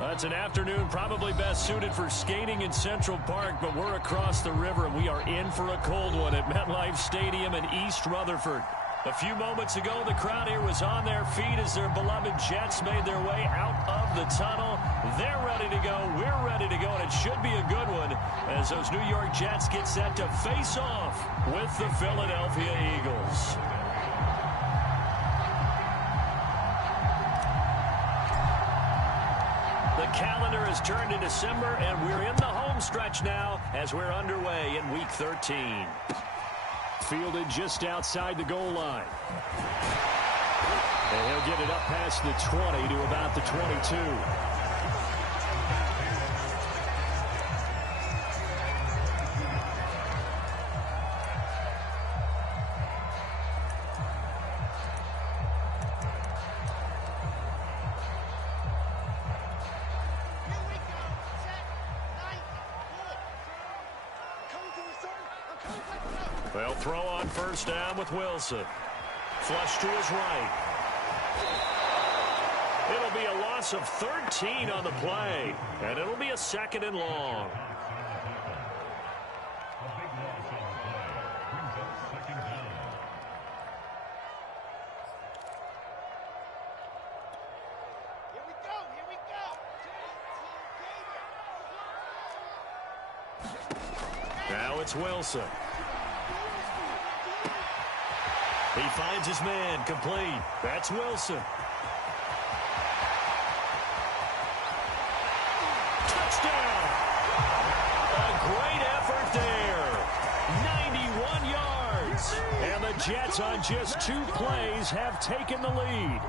It's an afternoon probably best suited for skating in Central Park, but we're across the river, and we are in for a cold one at MetLife Stadium in East Rutherford. A few moments ago, the crowd here was on their feet as their beloved Jets made their way out of the tunnel. They're ready to go. We're ready to go, and it should be a good one as those New York Jets get set to face off with the Philadelphia Eagles. The calendar has turned to December, and we're in the home stretch now as we're underway in Week 13. Fielded just outside the goal line. And he'll get it up past the 20 to about the 22. They'll throw on first down with Wilson. Flush to his right. It'll be a loss of 13 on the play, and it'll be a 2nd and long. Now it's Wilson. He finds his man, complete. That's Wilson. Touchdown! A great effort there. 91 yards. And the Jets on just 2 plays have taken the lead.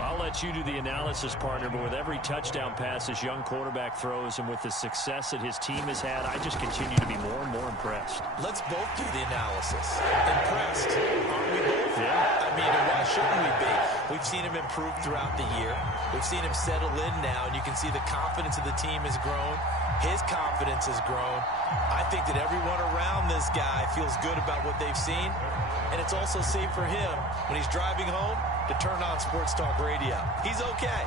I'll let you do the analysis, partner, but with every touchdown pass this young quarterback throws and with the success that his team has had, I just continue to be more and more impressed. Let's both do the analysis. Impressed, aren't we both? Yeah. I mean, why shouldn't we be? We've seen him improve throughout the year. We've seen him settle in now, and you can see the confidence of the team has grown. His confidence has grown. I think that everyone around this guy feels good about what they've seen, and it's also safe for him when he's driving home to turn on Sports Talk Radio. He's okay.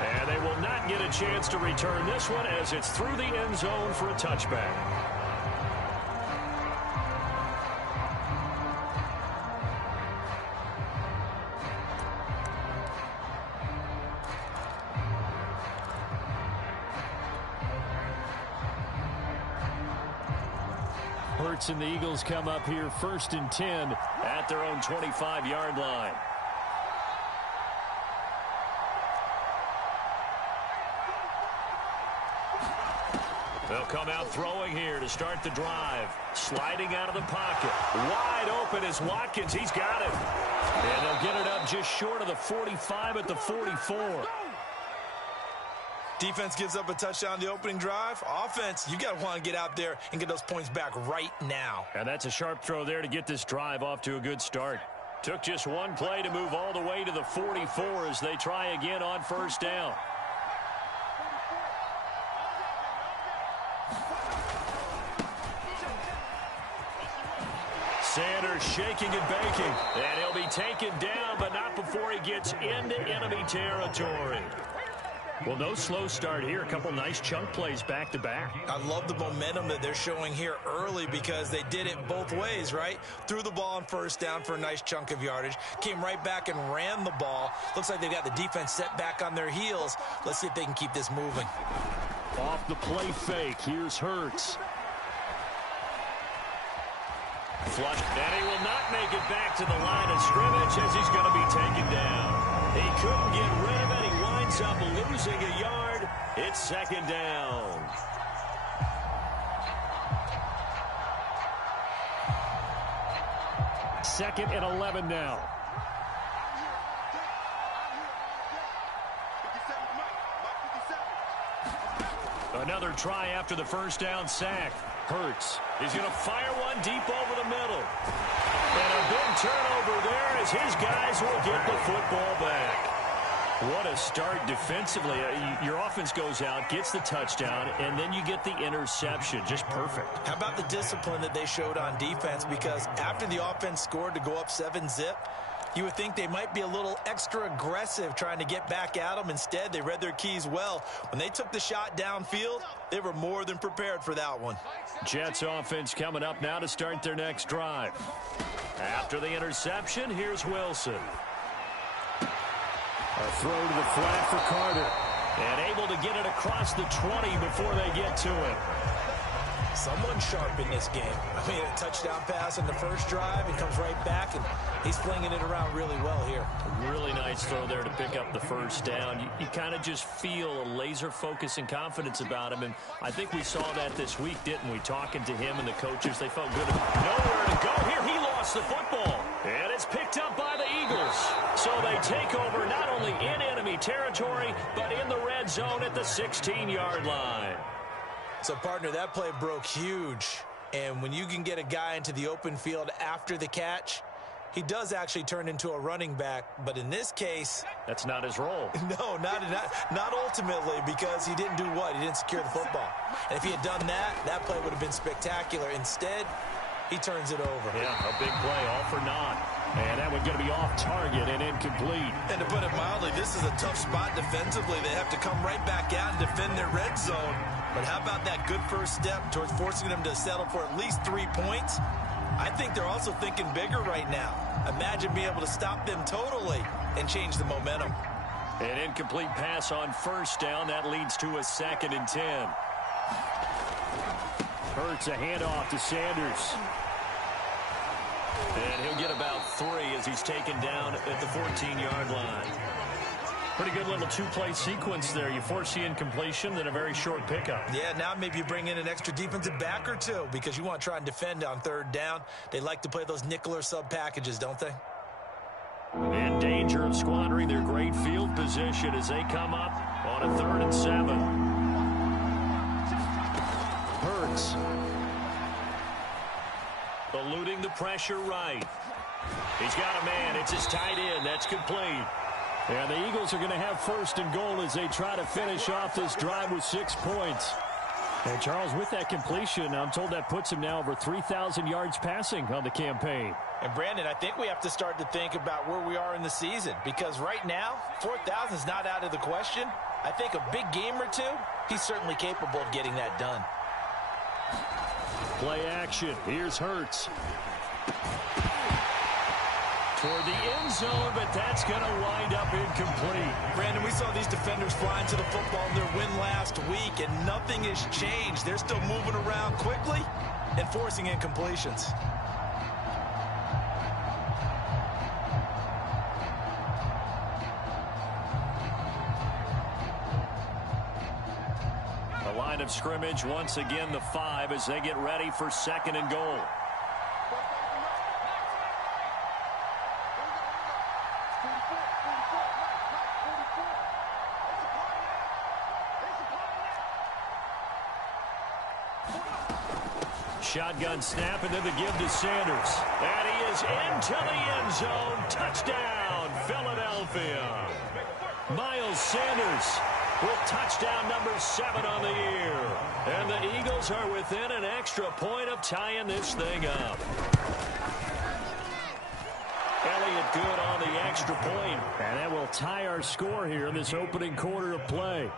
And they will not get a chance to return this one as it's through the end zone for a touchback. Hurts and the Eagles come up here 1st and 10 at their own 25-yard line. They'll come out throwing here to start the drive. Sliding out of the pocket. Wide open is Watkins. He's got it. And they'll get it up just short of the 45 at the 44. Defense gives up a touchdown the opening drive. Offense, you got to want to get out there and get those points back right now. And that's a sharp throw there to get this drive off to a good start. Took just one play to move all the way to the 44 as they try again on first down. Sanders shaking and baking. And he'll be taken down, but not before he gets into enemy territory. Well, no slow start here. A couple nice chunk plays back-to-back. I love the momentum that they're showing here early because they did it both ways, right? Threw the ball on first down for a nice chunk of yardage. Came right back and ran the ball. Looks like they've got the defense set back on their heels. Let's see if they can keep this moving. Off the play fake. Here's Hurts. Flush, and he will not make it back to the line of scrimmage as he's going to be taken down. He couldn't get rid of it. He winds up losing a yard. It's 2nd down. Second and 11 now. Another try after the first down sack. Hurts. He's going to fire one deep over the middle. And a big turnover there as his guys will get the football back. What a start defensively. Your offense goes out, gets the touchdown, and then you get the interception. Just perfect. How about the discipline that they showed on defense? Because after the offense scored to go up 7-zip, you would think they might be a little extra aggressive trying to get back at them. Instead, they read their keys well. When they took the shot downfield, they were more than prepared for that one. Jets offense coming up now to start their next drive. After the interception, here's Wilson. A throw to the flat for Carter. And able to get it across the 20 before they get to it. Someone sharp in this game. I mean, a touchdown pass in the first drive. He comes right back, and he's flinging it around really well here. Really nice throw there to pick up the first down. You kind of just feel a laser focus and confidence about him, and I think we saw that this week, didn't we? Talking to him and the coaches, they felt good. Nowhere to go here. He lost the football, and it's picked up by the Eagles. So they take over not only in enemy territory, but in the red zone at the 16-yard line. So, partner, that play broke huge. And when you can get a guy into the open field after the catch, he does actually turn into a running back. But in this case, that's not his role. No, not ultimately, because he didn't do what? He didn't secure the football. And if he had done that, that play would have been spectacular. Instead, he turns it over. Yeah, a big play, all for naught. And that one's going to be off target and incomplete. And to put it mildly, this is a tough spot defensively. They have to come right back out and defend their red zone. But how about that good first step towards forcing them to settle for at least 3 points? I think they're also thinking bigger right now. Imagine being able to stop them totally and change the momentum. An incomplete pass on first down. That leads to a 2nd and 10. Hurts a handoff to Sanders. And he'll get about 3 as he's taken down at the 14-yard line. Pretty good little two-play sequence there. You force the incompletion, then a very short pickup. Yeah, now maybe you bring in an extra defensive back or two because you want to try and defend on 3rd down. They like to play those nickel or sub packages, don't they? In danger of squandering their great field position as they come up on a 3rd and 7. Hurts. Eluding the pressure right. He's got a man. It's his tight end. That's complete. And the Eagles are going to have 1st and goal as they try to finish off this drive with 6 points. And Charles, with that completion, I'm told that puts him now over 3,000 yards passing on the campaign. And Brandon, I think we have to start to think about where we are in the season, because right now, 4,000 is not out of the question. I think a big game or two, he's certainly capable of getting that done. Play action. Here's Hurts. Toward the end zone, but that's going to wind up incomplete. Brandon, we saw these defenders flying to the football in their win last week, and nothing has changed. They're still moving around quickly and forcing incompletions. The line of scrimmage, once again, the 5 as they get ready for 2nd and goal. Shotgun snap, and then the give to Sanders. And he is into the end zone. Touchdown, Philadelphia. Miles Sanders with touchdown number 7 on the year. And the Eagles are within an extra point of tying this thing up. Elliott good on the extra point. And that will tie our score here in this opening quarter of play.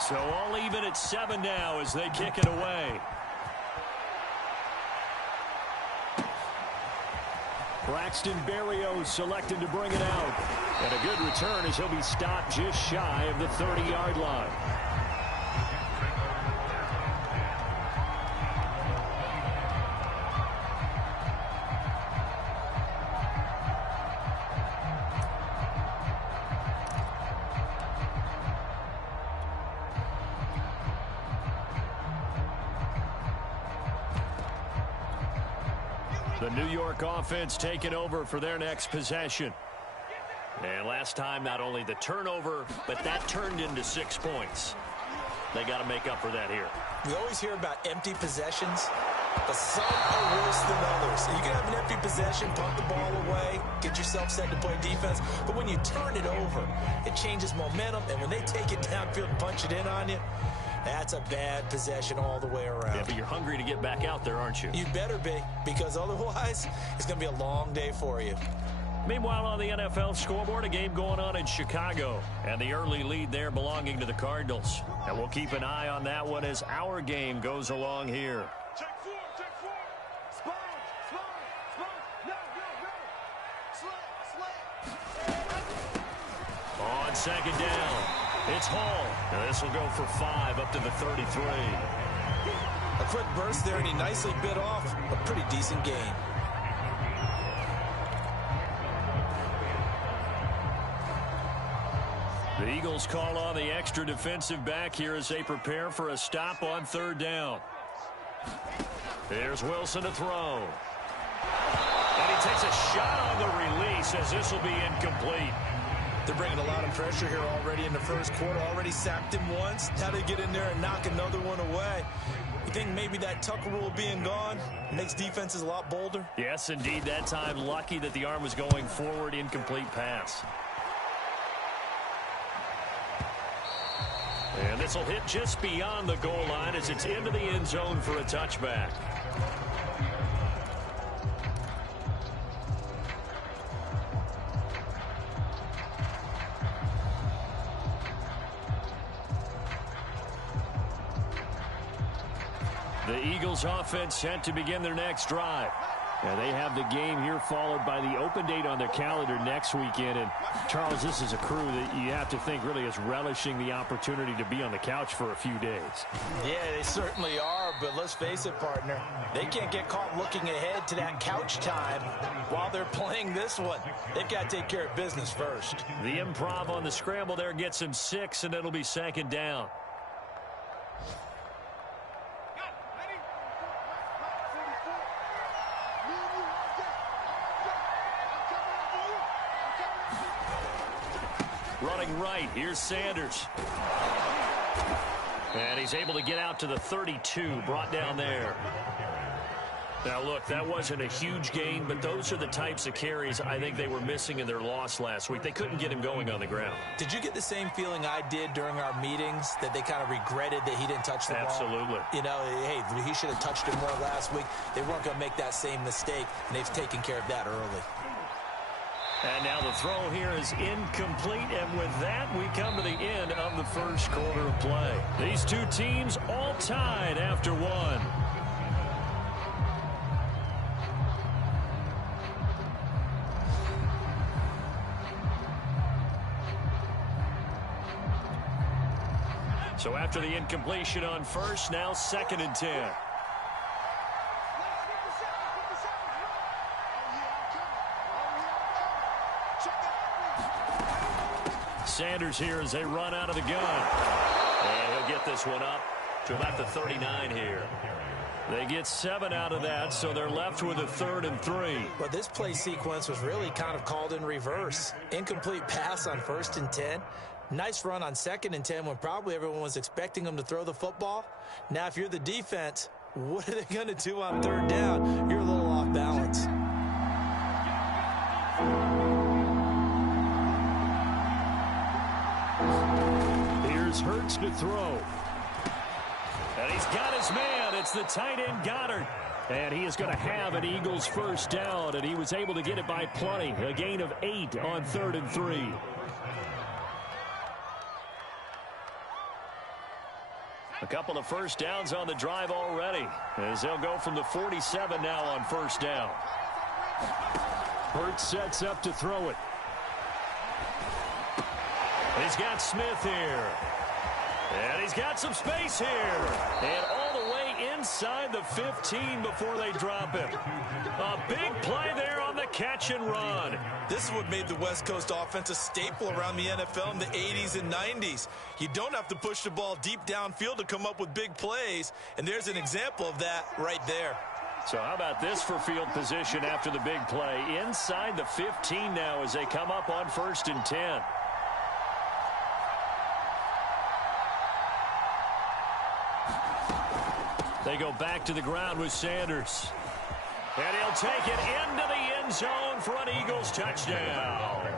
So all even at 7 now as they kick it away. Braxton Berrios selected to bring it out. And a good return as he'll be stopped just shy of the 30-yard line. The New York offense taking over for their next possession. And last time, not only the turnover, but that turned into 6 points. They got to make up for that here. We always hear about empty possessions. But some are worse than others. You can have an empty possession, punt the ball away, get yourself set to play defense. But when you turn it over, it changes momentum. And when they take it downfield and punch it in on you, that's a bad possession all the way around. Yeah, but you're hungry to get back out there, aren't you? You better be, because otherwise it's going to be a long day for you. Meanwhile, on the NFL scoreboard, a game going on in Chicago. And the early lead there belonging to the Cardinals. And we'll keep an eye on that one as our game goes along here. Check four. Spawn. No. On second down, it's Hall. Now this will go for 5 up to the 33. A quick burst there, and he nicely bit off a pretty decent gain. The Eagles call on the extra defensive back here as they prepare for a stop on third down. There's Wilson to throw. And he takes a shot on the release as this will be incomplete. They're bringing a lot of pressure here already in the first quarter. Already sacked him once. Now they get in there and knock another one away. You think maybe that Tucker rule being gone makes defenses a lot bolder? Yes, indeed. That time, lucky that the arm was going forward. Incomplete pass. And this will hit just beyond the goal line as it's into the end zone for a touchback. The Eagles offense set to begin their next drive. And they have the game here followed by the open date on their calendar next weekend. And, Charles, this is a crew that you have to think really is relishing the opportunity to be on the couch for a few days. Yeah, they certainly are, but let's face it, partner. They can't get caught looking ahead to that couch time while they're playing this one. They've got to take care of business first. The improv on the scramble there gets him 6, and it'll be second down. Running right, here's Sanders. And he's able to get out to the 32, brought down there. Now, look, that wasn't a huge gain, but those are the types of carries I think they were missing in their loss last week. They couldn't get him going on the ground. Did you get the same feeling I did during our meetings, that they kind of regretted that he didn't touch the ball? Absolutely. You know, hey, he should have touched it more last week. They weren't going to make that same mistake, and they've taken care of that early. And now the throw here is incomplete, and with that, we come to the end of the first quarter of play. These two teams all tied after one. So after the incompletion on first, now 2nd and 10. Sanders here as they run out of the gun. And he'll get this one up to about the 39 here. They get 7 out of that, so they're left with a 3rd and 3. Well, this play sequence was really kind of called in reverse. Incomplete pass on 1st and 10. Nice run on 2nd and 10 when probably everyone was expecting them to throw the football. Now, if you're the defense, what are they going to do on 3rd down? You're a little off balance. Here's Hurts to throw. And he's got his man. It's the tight end Goddard. And he is going to have an Eagles first down, and he was able to get it by plenty. A gain of 8 on 3rd and 3. A couple of first downs on the drive already, as they'll go from the 47 now on 1st down. Hurts sets up to throw it. He's got Smith here. And he's got some space here. And all the way inside the 15 before they drop him. A big play there on the catch and run. This is what made the West Coast offense a staple around the NFL in the 80s and 90s. You don't have to push the ball deep downfield to come up with big plays, and there's an example of that right there. So how about this for field position after the big play? Inside the 15 now as they come up on 1st and 10. They go back to the ground with Sanders. And he'll take it into the end zone for an Eagles touchdown.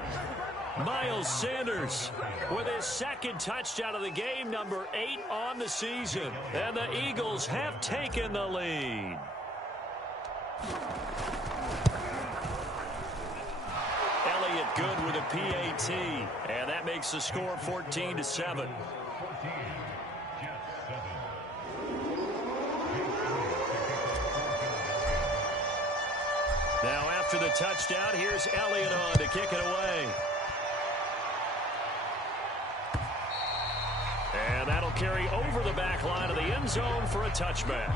Miles Sanders with his second touchdown of the game, number 8 on the season. And the Eagles have taken the lead. Elliott good with a PAT. And that makes the score 14-7. Now after the touchdown, here's Elliott on to kick it away. And that'll carry over the back line of the end zone for a touchback.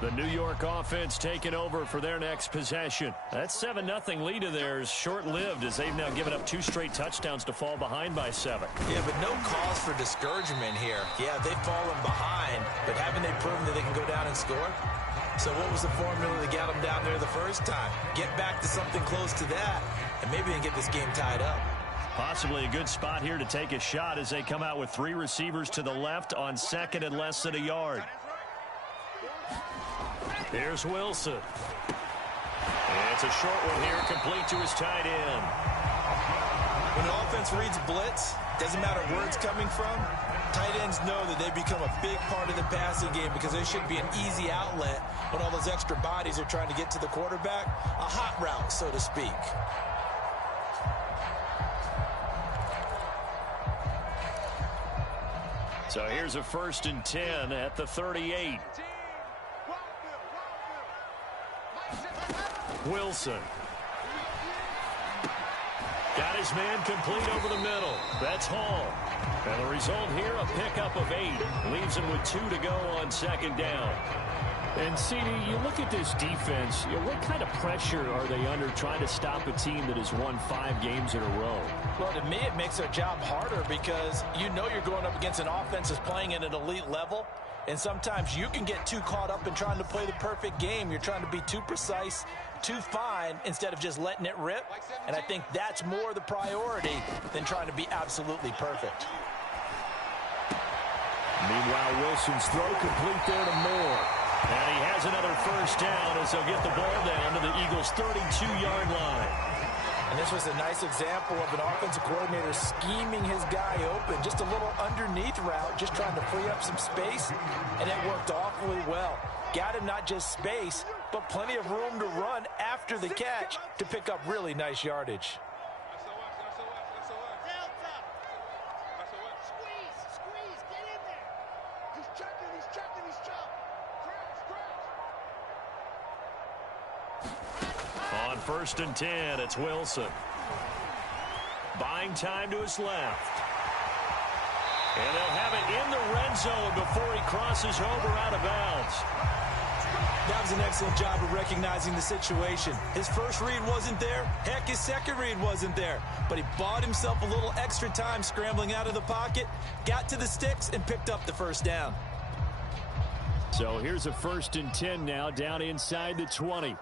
The New York offense taking over for their next possession. That 7-0 lead of theirs short-lived as they've now given up 2 straight touchdowns to fall behind by 7. Yeah, but no cause for discouragement here. Yeah, they've fallen behind, but haven't they proven that they can go down and score? So what was the formula that got them down there the first time? Get back to something close to that, and maybe they can get this game tied up. Possibly a good spot here to take a shot as they come out with 3 receivers to the left on 2nd and less than a yard. Here's Wilson. It's a short one here, complete to his tight end. When an offense reads blitz, doesn't matter where it's coming from, tight ends know that they become a big part of the passing game because there should be an easy outlet when all those extra bodies are trying to get to the quarterback. A hot route, so to speak. So here's a 1st and 10 at the 38. Wilson. Got his man complete over the middle. That's Hall. And the result here, a pickup of 8. Leaves him with 2 to go on 2nd down. And, CD, you look at this defense, what kind of pressure are they under trying to stop a team that has won 5 games in a row? Well, to me, it makes their job harder because you know you're going up against an offense that's playing at an elite level. And sometimes you can get too caught up in trying to play the perfect game. You're trying to be too precise, too fine, instead of just letting it rip. And I think that's more the priority than trying to be absolutely perfect. Meanwhile, Wilson's throw complete there to Moore. And he has another 1st down as they'll get the ball down to the Eagles' 32-yard line. And this was a nice example of an offensive coordinator scheming his guy open. Just a little underneath route, just trying to free up some space, and it worked awfully well. Got him not just space, but plenty of room to run after the catch to pick up really nice yardage. On 1st and 10, it's Wilson. Buying time to his left. And they'll have it in the red zone before he crosses over out of bounds. That was an excellent job of recognizing the situation. His first read wasn't there. Heck, his second read wasn't there. But he bought himself a little extra time scrambling out of the pocket, got to the sticks, and picked up the 1st down. So here's a 1st and 10 now, down inside the 20.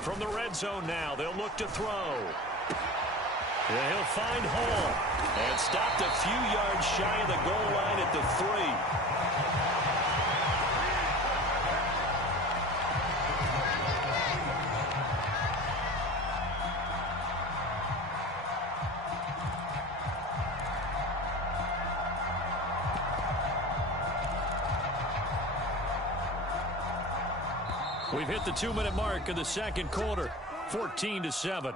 From the red zone now, they'll look to throw. Yeah, he'll find Hall. And stopped a few yards shy of the goal line at the 3. We've hit the 2-minute mark of the 2nd quarter, 14-7.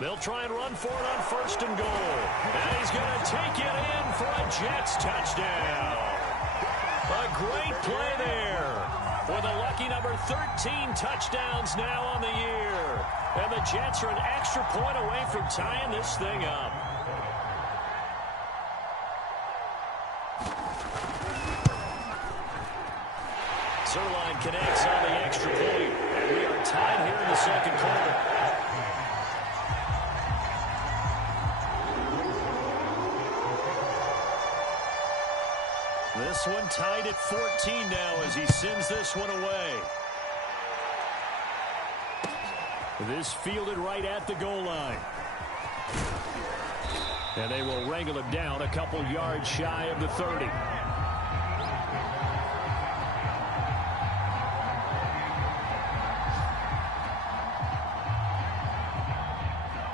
They'll try and run for it on 1st and goal. And he's going to take it in for a Jets touchdown. A great play there. With a lucky number 13 touchdowns now on the year. And the Jets are an extra point away from tying this thing up. Zerline connects on the extra point. And we are tied here in the second quarter. This one tied at 14 now as he sends this one away. This fielded right at the goal line. And they will wrangle him down a couple yards shy of the 30.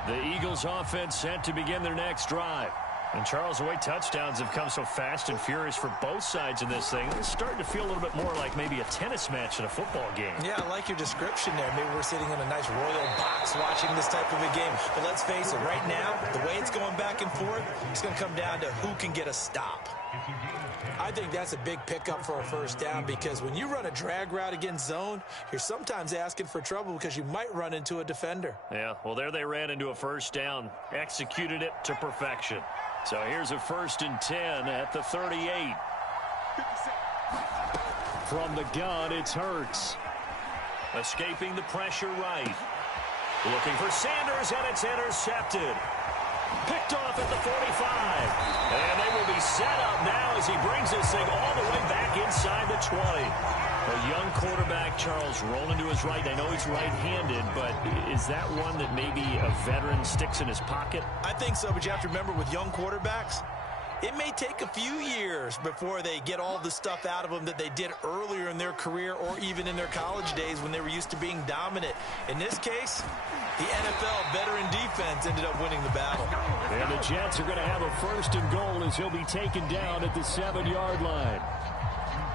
The Eagles offense set to begin their next drive. And Charles, the way touchdowns have come so fast and furious for both sides in this thing, it's starting to feel a little bit more like maybe a tennis match in a football game. Yeah, I like your description there. Maybe we're sitting in a nice royal box watching this type of a game. But let's face it, right now, the way it's going back and forth, it's going to come down to who can get a stop. I think that's a big pickup for a first down because when you run a drag route against zone, you're sometimes asking for trouble because you might run into a defender. Yeah, well, there they ran into a first down, executed it to perfection. So here's a 1st and 10 at the 38. From the gun, it's Hurts. Escaping the pressure right. Looking for Sanders, and it's intercepted. Picked off at the 45. And they will be set up now as he brings this thing all the way back inside the 20. A young quarterback, Charles, rolling to his right. I know he's right-handed, but is that one that maybe a veteran sticks in his pocket? I think so, but you have to remember with young quarterbacks, it may take a few years before they get all the stuff out of them that they did earlier in their career or even in their college days when they were used to being dominant. In this case, the NFL veteran defense ended up winning the battle. And the Jets are going to have a 1st and goal as he'll be taken down at the 7-yard line.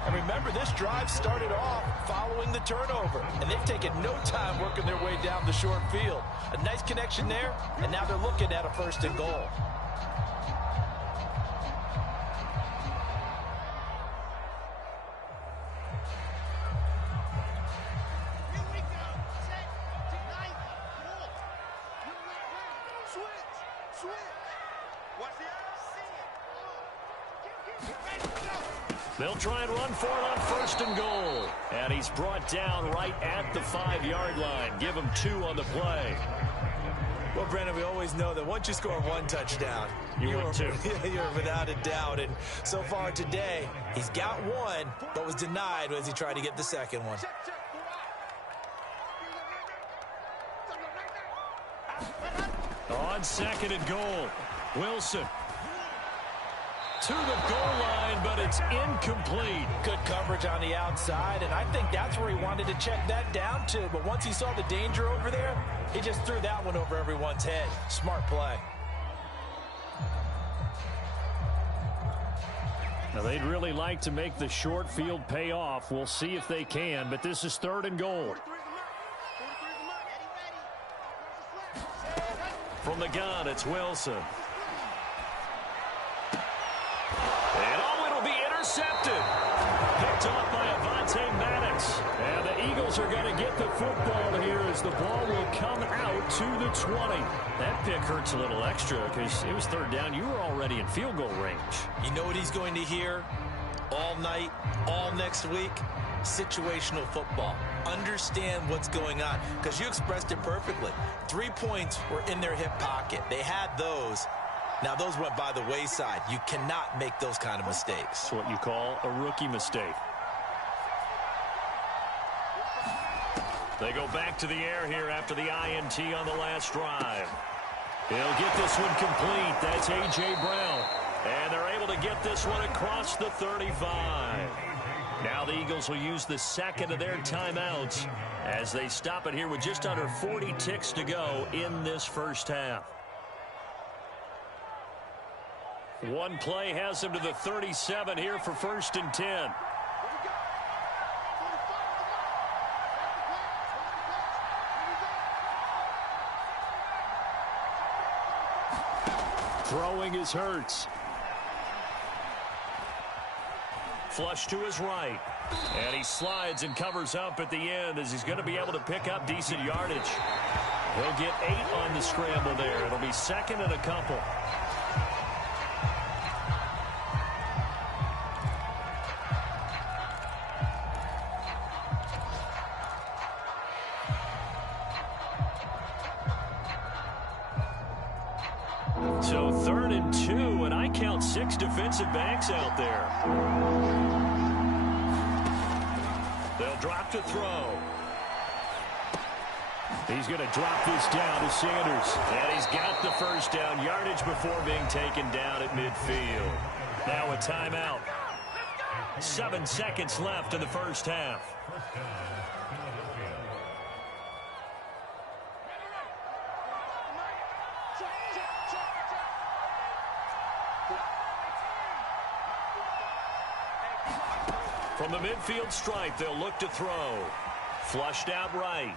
And remember, this drive started off following the turnover, and they've taken no time working their way down the short field. A nice connection there, and now they're looking at a 1st and goal. They'll try and run for it on 1st and goal. And he's brought down right at the 5-yard line. Give him 2 on the play. Well, Brandon, we always know that once you score 1 touchdown, you win 2. You're without a doubt. And so far today, he's got 1, but was denied as he tried to get the second one. On 2nd and goal, Wilson. To the goal line, but it's incomplete. Good coverage on the outside, and I think that's where he wanted to check that down to. But once he saw the danger over there, he just threw that one over everyone's head. Smart play. Now, they'd really like to make the short field pay off. We'll see if they can, but this is 3rd and goal. From the gun, it's Wilson. And oh, it'll be intercepted. Picked off by Avonte Maddox. And the Eagles are going to get the football here as the ball will come out to the 20. That pick hurts a little extra because it was 3rd down. You were already in field goal range. You know what he's going to hear all night, all next week? Situational football. Understand what's going on because you expressed it perfectly. 3 points were in their hip pocket. They had those. Now, those went by the wayside. You cannot make those kind of mistakes. That's what you call a rookie mistake. They go back to the air here after the INT on the last drive. He'll get this one complete. That's A.J. Brown. And they're able to get this one across the 35. Now the Eagles will use the 2nd of their timeouts as they stop it here with just under 40 ticks to go in this first half. One play has him to the 37 here for 1st and 10. Throwing is Hurts. Flush to his right. And he slides and covers up at the end as he's going to be able to pick up decent yardage. He'll get 8 on the scramble there. It'll be 2nd and a couple. 6 defensive backs out there. They'll drop to throw. He's going to drop this down to Sanders. And he's got the first down yardage before being taken down at midfield. Now a timeout. 7 seconds left in the first half. From the midfield stripe, they'll look to throw. Flushed out right.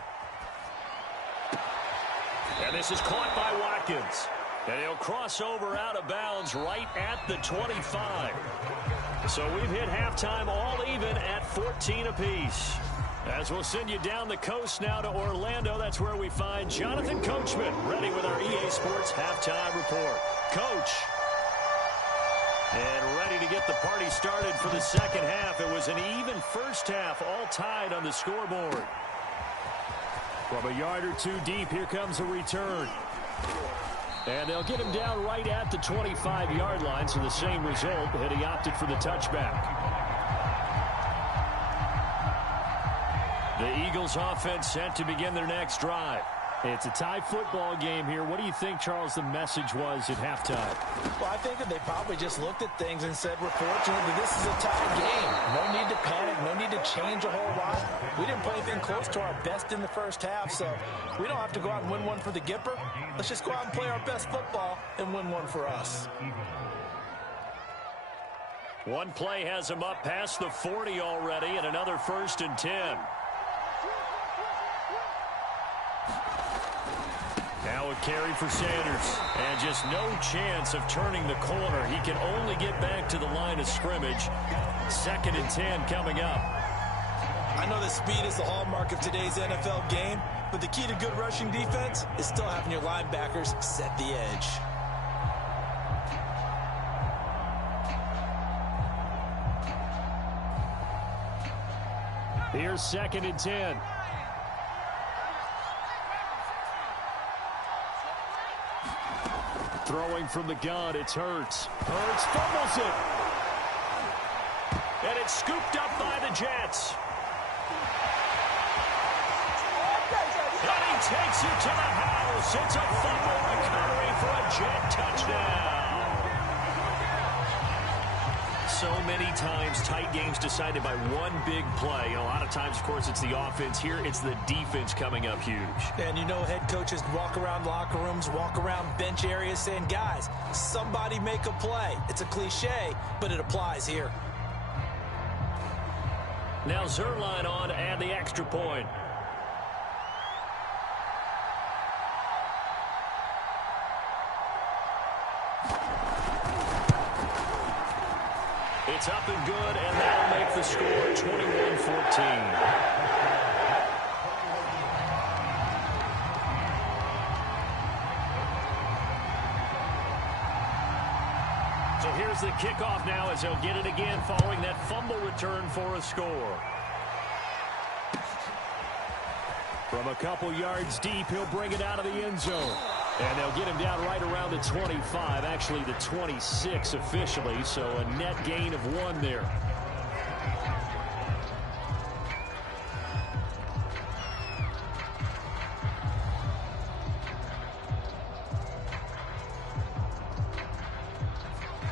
And this is caught by Watkins. And he'll cross over out of bounds right at the 25. So we've hit halftime all even at 14 apiece. As we'll send you down the coast now to Orlando, that's where we find Jonathan Coachman ready with our EA Sports halftime report. Coach. And ready to get the party started for the second half. It was an even first half, all tied on the scoreboard. From a yard or two deep, here comes a return. And they'll get him down right at the 25-yard line, so the same result, and he opted for the touchback. The Eagles offense set to begin their next drive. It's a tie football game here. What do you think, Charles, the message was at halftime? Well, I think that they probably just looked at things and said, we're fortunate that this is a tie game. No need to panic. No need to change a whole lot. We didn't play anything close to our best in the first half, so we don't have to go out and win one for the Gipper. Let's just go out and play our best football and win one for us. One play has him up past the 40 already, and another 1st and 10. Now a carry for Sanders, and just no chance of turning the corner. He can only get back to the line of scrimmage. 2nd and 10 coming up. I know that speed is the hallmark of today's NFL game, but the key to good rushing defense is still having your linebackers set the edge. Here's 2nd and 10. Throwing from the gun, it's Hurts. Hurts fumbles it. And it's scooped up by the Jets. And he takes it to the house. It's a fumble recovery for a Jet touchdown. So many times, tight games decided by one big play. A lot of times, of course, it's the offense. Here, it's the defense coming up huge. And you know head coaches walk around locker rooms, walk around bench areas saying, guys, somebody make a play. It's a cliche, but it applies here. Now Zerline on to add the extra point. It's up and good, and that'll make the score 21-14. So here's the kickoff now as they'll get it again following that fumble return for a score. From a couple yards deep, he'll bring it out of the end zone. And they'll get him down right around the 25, actually the 26 officially, so a net gain of 1 there.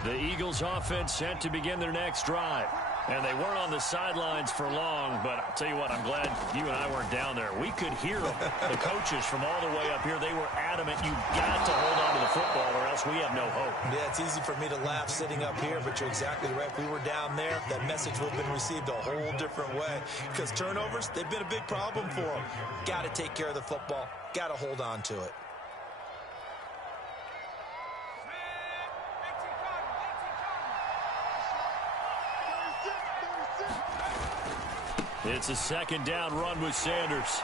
The Eagles offense set to begin their next drive. And they weren't on the sidelines for long, but I'll tell you what, I'm glad you and I weren't down there. We could hear them. The coaches from all the way up here, they were adamant. You've got to hold on to the football or else we have no hope. Yeah, it's easy for me to laugh sitting up here, but you're exactly right. If we were down there, that message would have been received a whole different way. Because turnovers, they've been a big problem for them. Got to take care of the football. Got to hold on to it. It's a second down run with Sanders.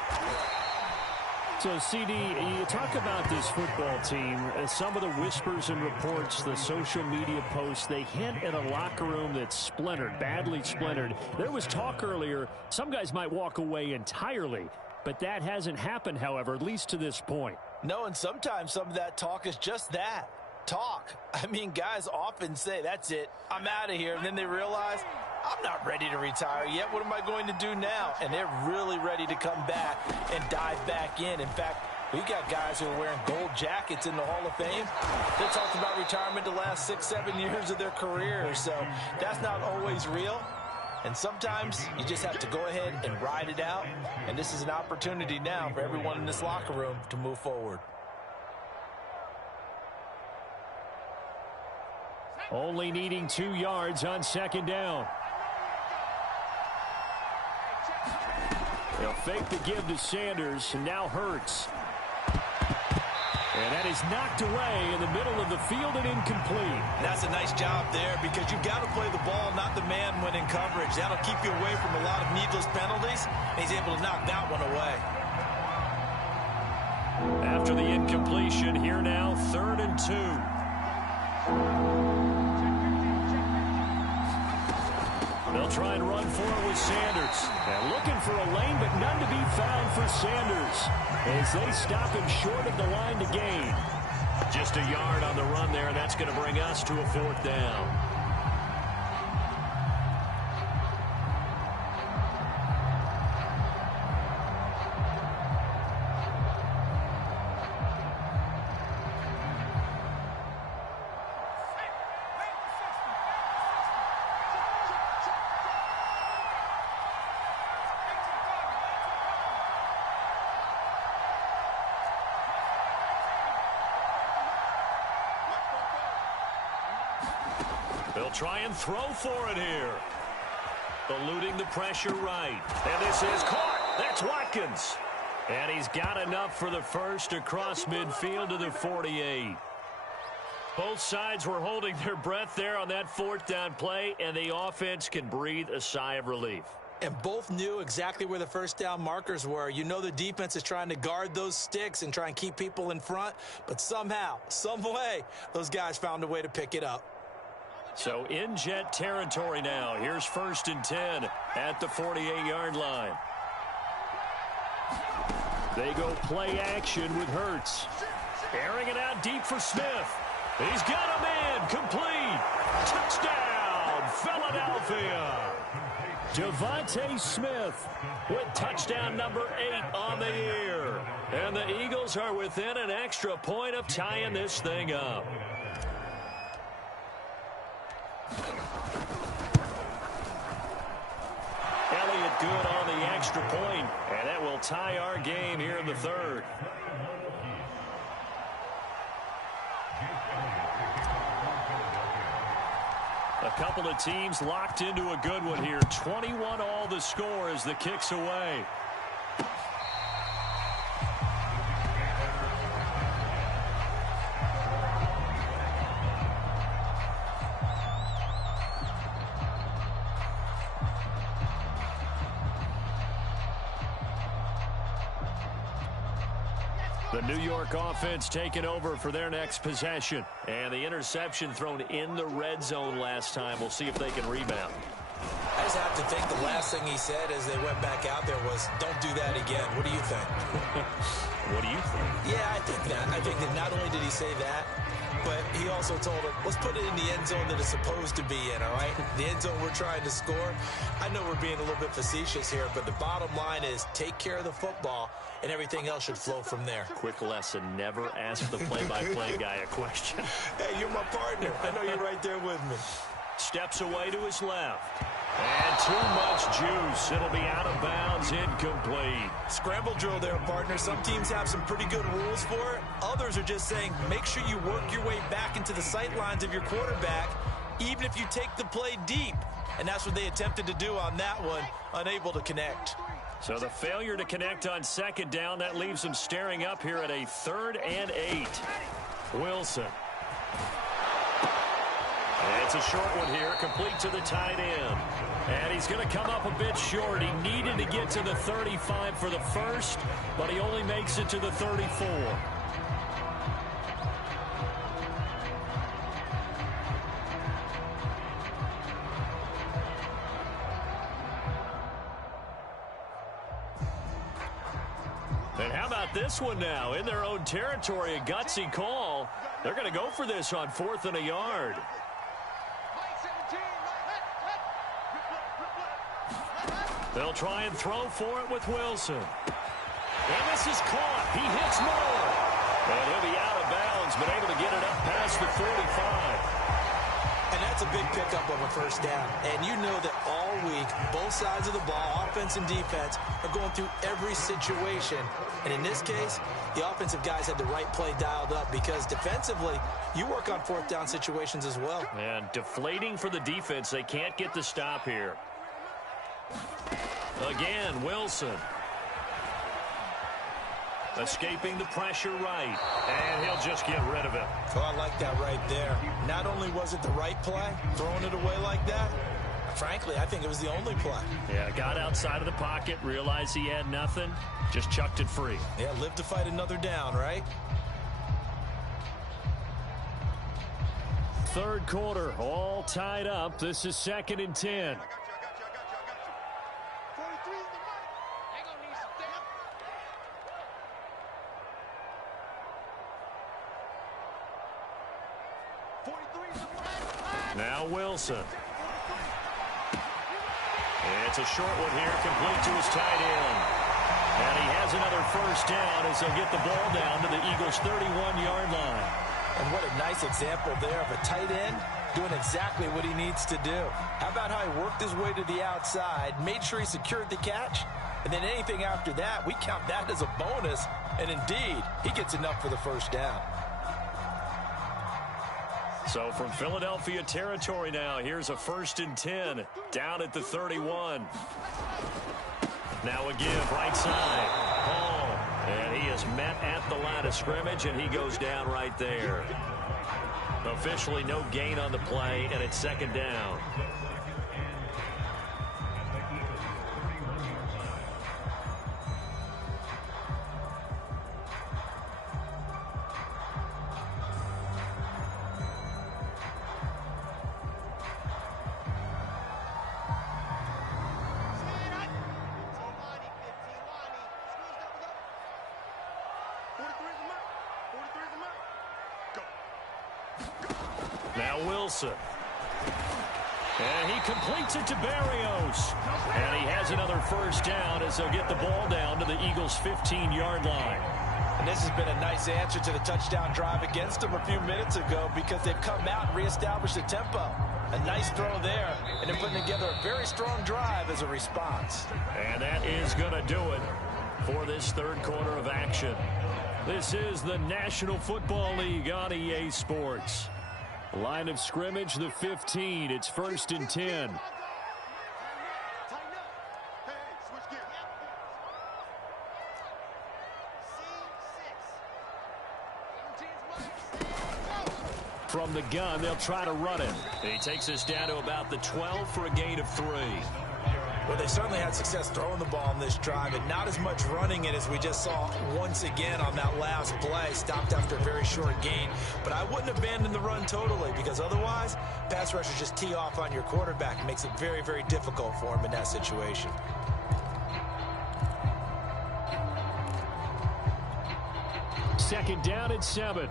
So, CD, you talk about this football team. Some of the whispers and reports, the social media posts, they hint at a locker room that's splintered, badly splintered. There was talk earlier, some guys might walk away entirely. But that hasn't happened, however, at least to this point. No, and sometimes some of that talk is just that. talk. I mean, guys often say, that's it, I'm out of here. And then they realize, I'm not ready to retire yet. What am I going to do now? And they're really ready to come back and dive back in. In fact, we got guys who are wearing gold jackets in the Hall of Fame. They talked about retirement the last 6-7 years of their career. So that's not always real. And sometimes you just have to go ahead and ride it out. And this is an opportunity now for everyone in this locker room to move forward. Only needing 2 yards on second down. They'll fake the give to Sanders, and now Hurts. And that is knocked away in the middle of the field and incomplete. That's a nice job there because you've got to play the ball, not the man when in coverage. That'll keep you away from a lot of needless penalties, and he's able to knock that one away. After the incompletion, here now, 3rd and 2. They'll try and run for it with Sanders. And looking for a lane, but none to be found for Sanders as they stop him short of the line to gain. Just a yard on the run there, and that's going to bring us to a 4th down. They'll try and throw for it here. Eluding the pressure right. And this is caught. That's Watkins. And he's got enough for the first across midfield to the 48. Both sides were holding their breath there on that 4th down play, and the offense can breathe a sigh of relief. And both knew exactly where the first down markers were. You know the defense is trying to guard those sticks and try and keep people in front, but somehow, some way, those guys found a way to pick it up. So in Jet territory now. Here's 1st and 10 at the 48-yard line. They go play action with Hurts. Airing it out deep for Smith. He's got him in. Complete. Touchdown, Philadelphia. Devontae Smith with touchdown number 8 on the year. And the Eagles are within an extra point of tying this thing up. Elliott good on the extra point, and that will tie our game here in the 3rd. A couple of teams locked into a good one here. 21 all the score as the kick's away. The New York offense taking over for their next possession. And the interception thrown in the red zone last time. We'll see if they can rebound. I just have to think the last thing he said as they went back out there was, don't do that again. What do you think? What do you think? Yeah, I think that. I think that not only did he say that, but he also told him, let's put it in the end zone that it's supposed to be in, all right? The end zone we're trying to score. I know we're being a little bit facetious here, but the bottom line is take care of the football, and everything else should flow from there. Quick lesson, never ask the play-by-play guy a question. Hey, you're my partner. I know you're right there with me. Steps away to his left. And too much juice. It'll be out of bounds, incomplete. Scramble drill there, partner. Some teams have some pretty good rules for it. Others are just saying, make sure you work your way back into the sight lines of your quarterback, even if you take the play deep. And that's what they attempted to do on that one, unable to connect. So the failure to connect on second down, that leaves them staring up here at a 3rd and 8. Wilson. And it's a short one here, complete to the tight end. And he's going to come up a bit short. He needed to get to the 35 for the first, but he only makes it to the 34. And how about this one now? In their own territory, a gutsy call. They're going to go for this on 4th and a yard. They'll try and throw for it with Wilson. And this is caught. He hits Moore. And he'll be out of bounds, but able to get it up past the 45. And that's a big pickup of a first down. And you know that all week, both sides of the ball, offense and defense, are going through every situation. And in this case, the offensive guys had the right play dialed up because defensively, you work on 4th down situations as well. And deflating for the defense. They can't get the stop here. Again, Wilson. Escaping the pressure right. And he'll just get rid of it. Oh, I like that right there. Not only was it the right play, throwing it away like that, frankly, I think it was the only play. Yeah, got outside of the pocket, realized he had nothing, just chucked it free. Yeah, live to fight another down, right? 3rd quarter, all tied up. This is 2nd and 10. Now Wilson. It's a short one here, complete to his tight end. And he has another first down as they'll get the ball down to the Eagles' 31-yard line. And what a nice example there of a tight end doing exactly what he needs to do. How about how he worked his way to the outside, made sure he secured the catch, and then anything after that, we count that as a bonus. And indeed, he gets enough for the first down. So from Philadelphia territory now, here's a 1st and 10 down at the 31. Now again, right side. Hall. And he is met at the line of scrimmage, and he goes down right there. Officially no gain on the play, and it's 2nd down. Now Wilson. And he completes it to Barrios. And he has another first down as they'll get the ball down to the Eagles' 15-yard line. And this has been a nice answer to the touchdown drive against them a few minutes ago because they've come out and reestablished the tempo. A nice throw there, and they're putting together a very strong drive as a response. And that is going to do it for this 3rd quarter of action. This is the National Football League on EA Sports. Line of scrimmage, the 15. It's 1st and 10. From the gun, they'll try to run it. He takes us down to about the 12 for a gain of 3. Well, they certainly had success throwing the ball on this drive, and not as much running it as we just saw once again on that last play. Stopped after a very short gain. But I wouldn't abandon the run totally, because otherwise, pass rushers just tee off on your quarterback. It makes it very, very difficult for him in that situation. Second down and 7.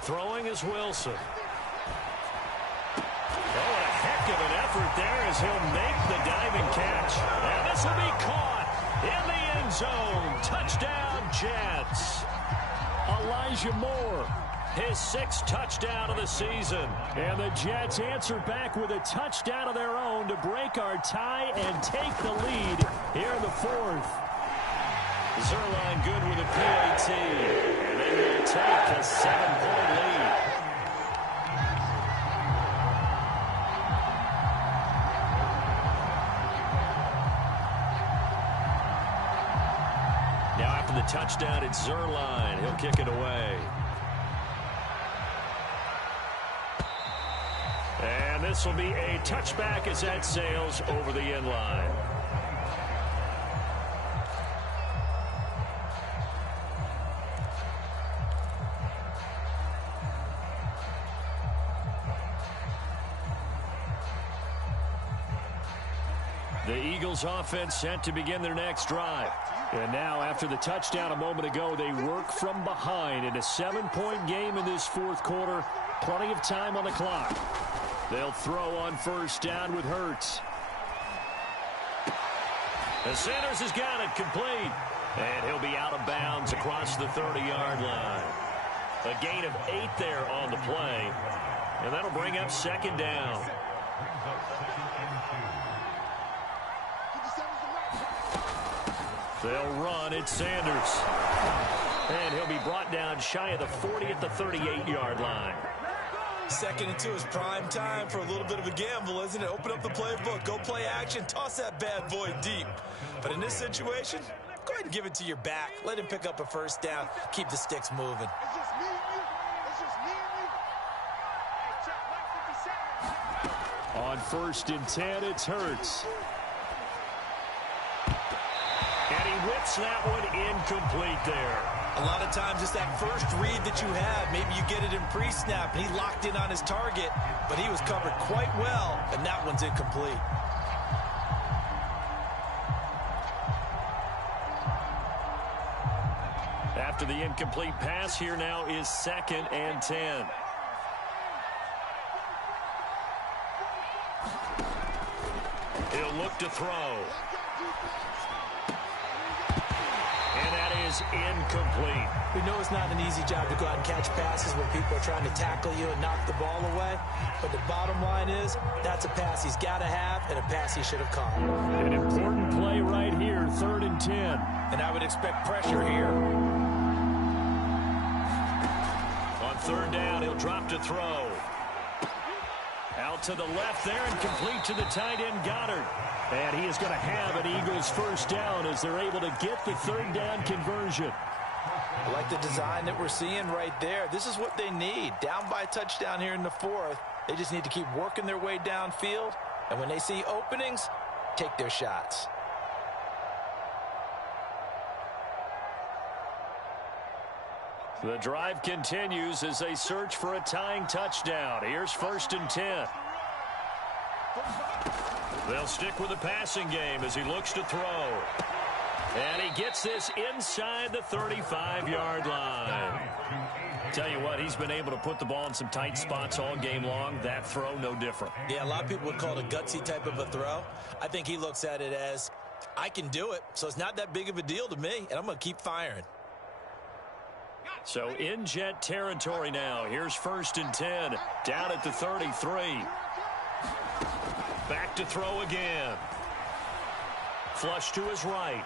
Throwing is Wilson. Oh, a heck of an effort there as he'll make the diving catch. And this will be caught in the end zone. Touchdown, Jets. Elijah Moore, his 6th touchdown of the season. And the Jets answer back with a touchdown of their own to break our tie and take the lead here in the 4th. Zerline good with a PAT. And they will take a 7-point lead. Now after the touchdown, it's Zerline. He'll kick it away. And this will be a touchback as that sails over the end line. The Eagles offense set to begin their next drive. And now, after the touchdown a moment ago, they work from behind in a 7-point game in this fourth quarter. Plenty of time on the clock. They'll throw on first down with Hurts. The Sanders has got it complete. And he'll be out of bounds across the 30-yard line. A gain of 8 there on the play. And that'll bring up second down. They'll run. It's Sanders. And he'll be brought down shy of the 40 at the 38-yard line. 2nd and 2 is prime time for a little bit of a gamble, isn't it? Open up the playbook. Go play action. Toss that bad boy deep. But in this situation, go ahead and give it to your back. Let him pick up a first down. Keep the sticks moving. It's just me and you. It's just me and you. Hey, check 157. On 1st and 10, it's Hurts. And he whips that one incomplete there. A lot of times it's that first read that you have. Maybe you get it in pre-snap, and he locked in on his target, but he was covered quite well, and that one's incomplete. After the incomplete pass, here now is 2nd and 10. He'll look to throw. And that is incomplete. We know it's not an easy job to go out and catch passes when people are trying to tackle you and knock the ball away. But the bottom line is, that's a pass he's got to have and a pass he should have caught. An important play right here, 3rd and 10. And I would expect pressure here. On 3rd down, he'll drop to throw. Out to the left there and complete to the tight end, Goddard. And he is going to have an Eagles first down as they're able to get the 3rd down conversion. I like the design that we're seeing right there. This is what they need. Down by a touchdown here in the 4th. They just need to keep working their way downfield. And when they see openings, take their shots. The drive continues as they search for a tying touchdown. Here's 1st and 10. They'll stick with the passing game as he looks to throw. And he gets this inside the 35-yard line. Tell you what, he's been able to put the ball in some tight spots all game long. That throw, no different. Yeah, a lot of people would call it a gutsy type of a throw. I think he looks at it as, I can do it, so it's not that big of a deal to me, and I'm going to keep firing. So in Jet territory now. Here's 1st and 10. Down at the 33. Back to throw again. Flush to his right.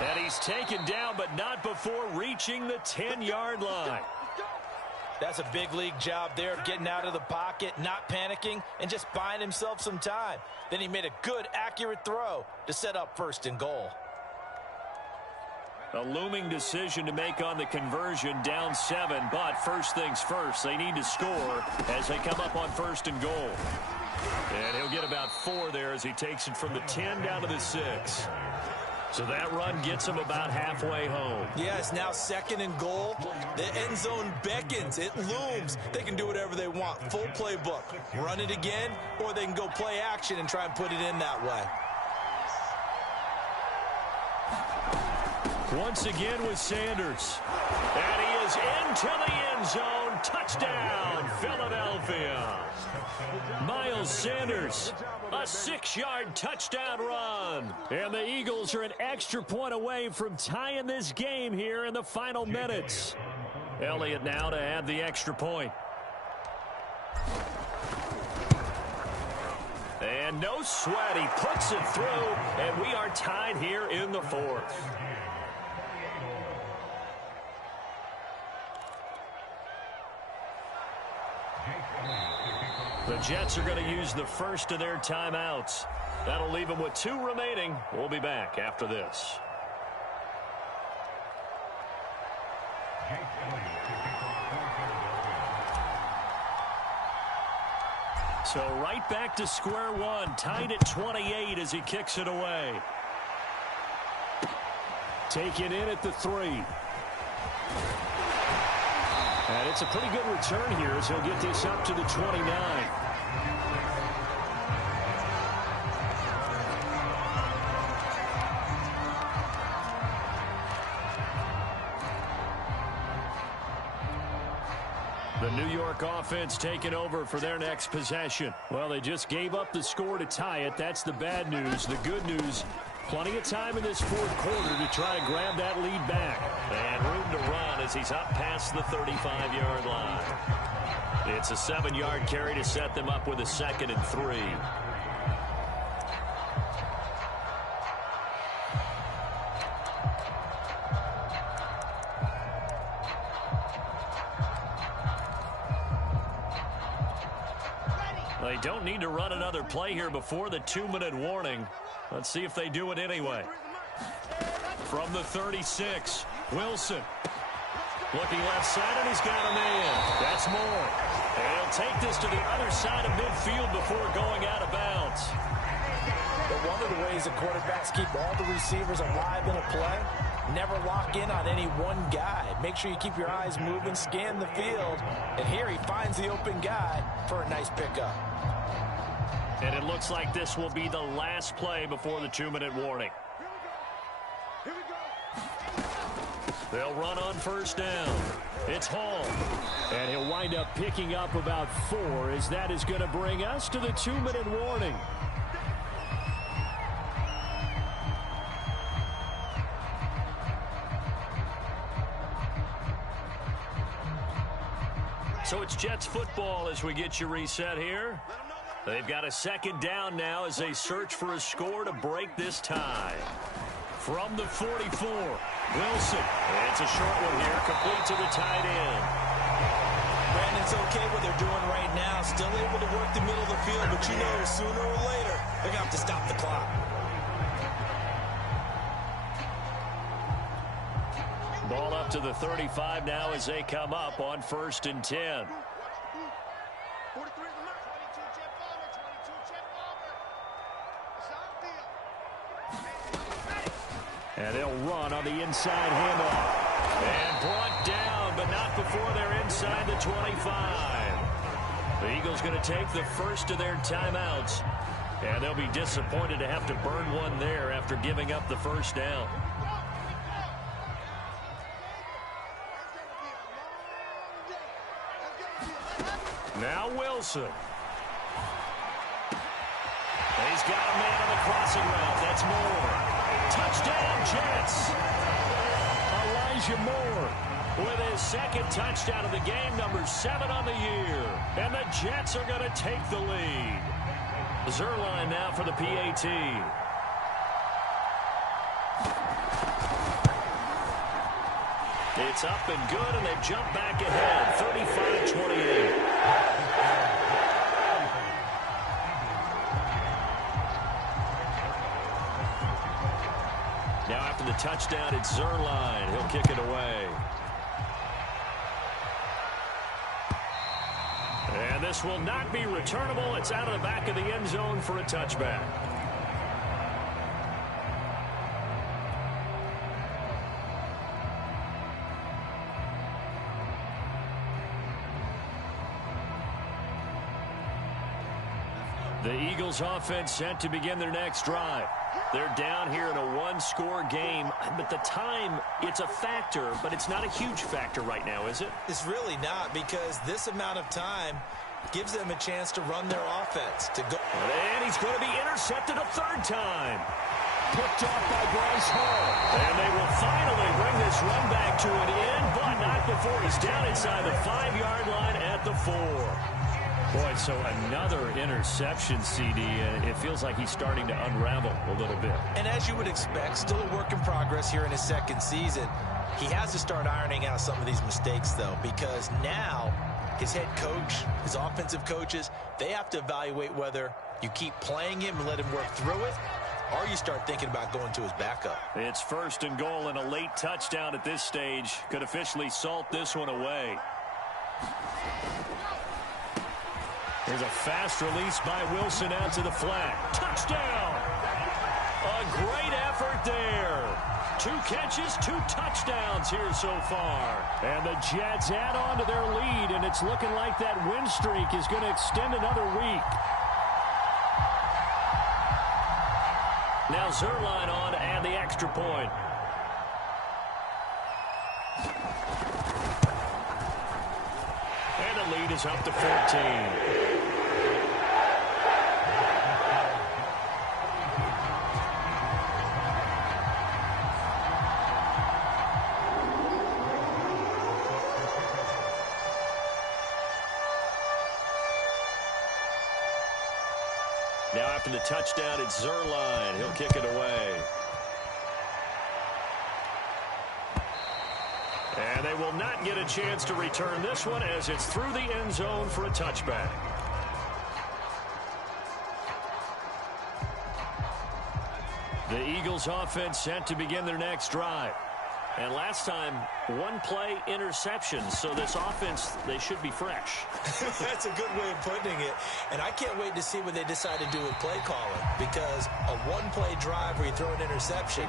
And he's taken down, but not before reaching the 10-yard line. That's a big league job there, getting out of the pocket, not panicking, and just buying himself some time. Then he made a good, accurate throw to set up 1st and goal. A looming decision to make on the conversion, down 7, but first things first, they need to score as they come up on 1st and goal. And he'll get about 4 there as he takes it from the 10 down to the 6. So that run gets him about halfway home. Yeah, it's now 2nd and goal. The end zone beckons. It looms. They can do whatever they want. Full playbook. Run it again, or they can go play action and try and put it in that way. Once again with Sanders. And he is into the end zone. Touchdown, Philadelphia. Miles Sanders, a 6-yard touchdown run. And the Eagles are an extra point away from tying this game here in the final minutes. Elliott now to add the extra point. And no sweat, he puts it through, and we are tied here in the 4th. The Jets are going to use the first of their timeouts. That'll leave them with 2 remaining. We'll be back after this. So right back to square one, tied at 28 as he kicks it away. Taken in at the 3. And it's a pretty good return here as he'll get this up to the 29. York offense taking over for their next possession. Well, they just gave up the score to tie it. That's the bad news. The good news, plenty of time in this fourth quarter to try to grab that lead back. And room to run as he's up past the 35-yard line. It's a 7-yard carry to set them up with a 2nd and 3. They don't need to run another play here before the 2-minute warning. Let's see if they do it anyway. From the 36, Wilson. Looking left side, and he's got a man. That's more. And he'll take this to the other side of midfield before going out of bounds. But one of the ways the quarterbacks keep all the receivers alive in a play, never lock in on any one guy. Make sure you keep your eyes moving, scan the field. And here he finds the open guy for a nice pickup. And it looks like this will be the last play before the 2-minute warning. Here we go. They'll run on first down. It's Hall. And he'll wind up picking up about 4 as that is going to bring us to the 2-minute warning. So it's Jets football as we get you reset here. They've got a 2nd down now as they search for a score to break this tie. From the 44, Wilson. It's a short one here, complete to the tight end. Brandon's okay what they're doing right now. Still able to work the middle of the field, but you know sooner or later they're going to have to stop the clock. Ball up to the 35 now as they come up on 1st and 10. 43 is the mark. 22, Jet Bomber. 22, Jet Bomber. It's on field. And they'll run on the inside handoff. And brought down, but not before they're inside the 25. The Eagles going to take the first of their timeouts. And they'll be disappointed to have to burn one there after giving up the first down. Now Wilson. He's got a man on the crossing route. That's Moore. Touchdown, Jets. Elijah Moore with his 2nd touchdown of the game, number 7 on the year. And the Jets are going to take the lead. Zerline now for the PAT. It's up and good, and they've jumped back ahead, 35-28. Now after the touchdown, it's Zerline. He'll kick it away. And this will not be returnable. It's out of the back of the end zone for a touchback. The Eagles offense set to begin their next drive. They're down here in a one-score game, but the time, it's a factor, but it's not a huge factor right now, is it? It's really not, because this amount of time gives them a chance to run their offense. And he's going to be intercepted a third time. Picked off by Bryce Hall. And they will finally bring this run back to an end, but not before he's down inside the 5-yard line at the 4. Boy, so another interception, CD, and it feels like he's starting to unravel a little bit. And as you would expect, still a work in progress here in his 2nd season. He has to start ironing out some of these mistakes, though, because now his head coach, his offensive coaches, they have to evaluate whether you keep playing him and let him work through it, or you start thinking about going to his backup. It's 1st and goal, and a late touchdown at this stage could officially salt this one away. There's a fast release by Wilson out to the flat. Touchdown! A great effort there. 2 catches, 2 touchdowns here so far. And the Jets add on to their lead, and it's looking like that win streak is going to extend another week. Now Zerline on to add the extra point. And a lead is up to 14. Now after the touchdown, it's Zerline. He'll kick it away. And they will not get a chance to return this one as it's through the end zone for a touchback. The Eagles offense set to begin their next drive. And last time, one-play interception. So this offense, they should be fresh. That's a good way of putting it. And I can't wait to see what they decide to do with play calling. Because a one-play drive where you throw an interception,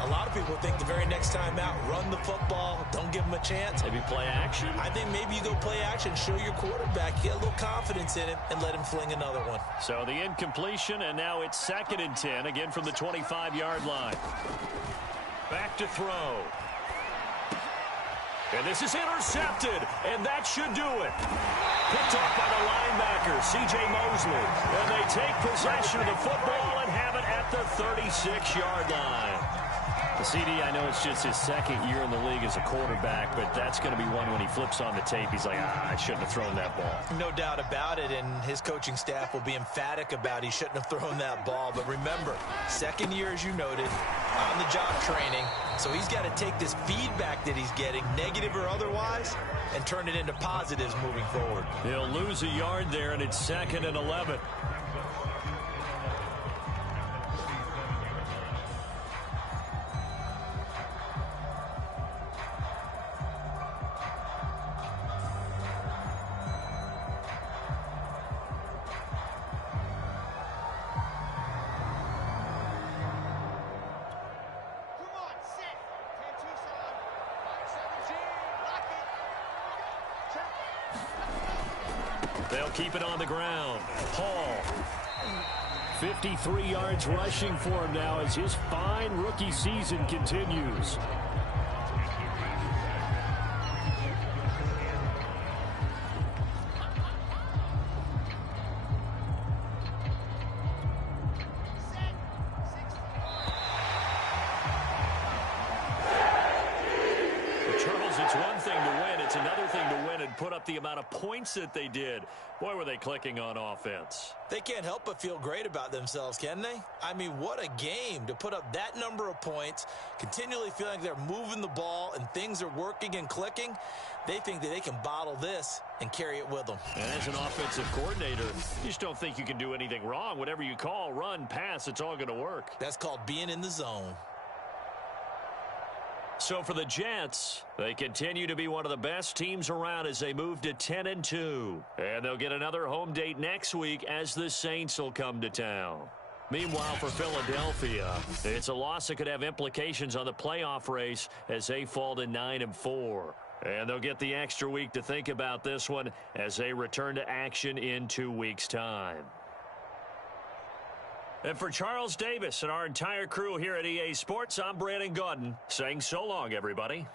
a lot of people think the very next time out, run the football, don't give them a chance. Maybe play action? I think maybe you go play action, show your quarterback, get a little confidence in him, and let him fling another one. So the incompletion, and now it's 2nd and 10, again from the 25-yard line. Back to throw. And this is intercepted, and that should do it. Picked off by the linebacker, C.J. Mosley. And they take possession of the football and have it at the 36-yard line. The CD, I know it's just his 2nd year in the league as a quarterback, but that's going to be one when he flips on the tape. He's like, I shouldn't have thrown that ball. No doubt about it, and his coaching staff will be emphatic about he shouldn't have thrown that ball. But remember, 2nd year, as you noted, on-the-job training. So he's got to take this feedback that he's getting, negative or otherwise, and turn it into positives moving forward. He'll lose a yard there, and it's 2nd and 11. They'll keep it on the ground. Hall. 53 yards rushing for him now as his fine rookie season continues. It's one thing to win. It's another thing to win and put up the amount of points that they did. Boy, were they clicking on offense. They can't help but feel great about themselves, can they? I mean, what a game to put up that number of points, continually feeling like they're moving the ball and things are working and clicking. They think that they can bottle this and carry it with them. And as an offensive coordinator, you just don't think you can do anything wrong. Whatever you call, run, pass, it's all going to work. That's called being in the zone. So for the Jets, they continue to be one of the best teams around as they move to 10-2. And they'll get another home date next week as the Saints will come to town. Meanwhile, for Philadelphia, it's a loss that could have implications on the playoff race as they fall to 9-4. And they'll get the extra week to think about this one as they return to action in 2 weeks' time. And for Charles Davis and our entire crew here at EA Sports, I'm Brandon Gaudin saying so long, everybody.